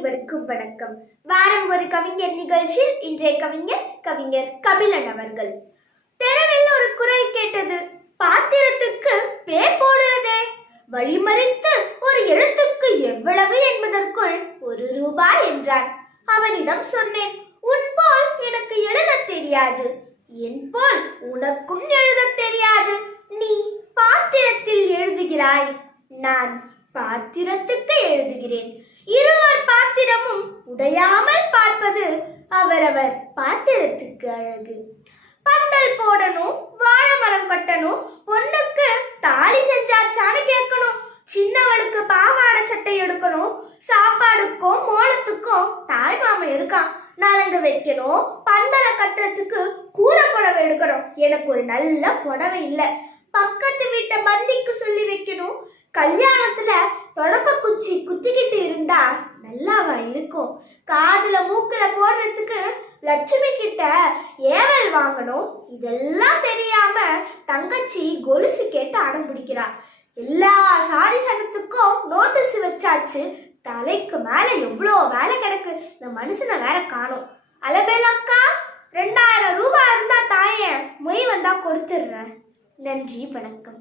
அனைவருக்கும் வணக்கம். வாரம் ஒரு கவிஞர் நிகழ்ச்சியில் இன்றைய கவிஞர் கவிஞர் கபிலன் அவர்கள். தெருவில் ஒரு குரல் கேட்டது பாத்திரத்துக்கு பேர் போடுறதே. வழிமறித்து ஒரு எழுத்துக்கு எவ்வளவு என்பதற்குள் ஒரு ரூபாய் என்றான். அவனிடம் சொன்னேன் உன் போல் எனக்கு எழுத தெரியாது. என் போல் உனக்கும் எழுத தெரியாது. நீ பாத்திரத்தில் எழுதுகிறாய். நான் பாத்திரத்துக்கு எழுதுகிறேன். இரு உடையாமல் பார்ப்பது அவரவர் பாத்திரத்துக்கு அழகு. பந்தல் போடணும் வாழை மரம் கட்டணும் பொண்ணுக்கு தாலி செஞ்சாச்சான்னு கேட்கணும். சின்னவளுக்கு பாவாடை சட்டை எடுக்கணும் சாப்பாடுக்கும் மோளத்துக்கும் தாய் மாமன் இருக்கான் நலங்கு வைக்கணும் பந்தலை கட்டுறதுக்கு கூரை புடவை எடுக்கணும். எனக்கு ஒரு நல்ல புடவை இல்லை. பக்கத்து வீட்டை பந்திக்கு சொல்லி வைக்கணும். கல்யாணம் மூக்குல போடுறதுக்கு லட்சுமி கிட்ட ஏவல் வாங்கணும். இதெல்லாம் தெரியாம தங்கச்சி கொலுசு கேட்டு அடம் பிடிக்கிறா. எல்லா சாதி சனத்துக்கும் நோட்டீஸ் வச்சாச்சு. தலைக்கு மேல எவ்வளோ வேலை கிடக்கு. இந்த மனுஷனை வேற காணும். அலமேல் அக்கா ரெண்டாயிரம் ரூபாய் இருந்தா தாயேன் மொய் வந்தா கொடுத்துடுறேன். நன்றி வணக்கம்.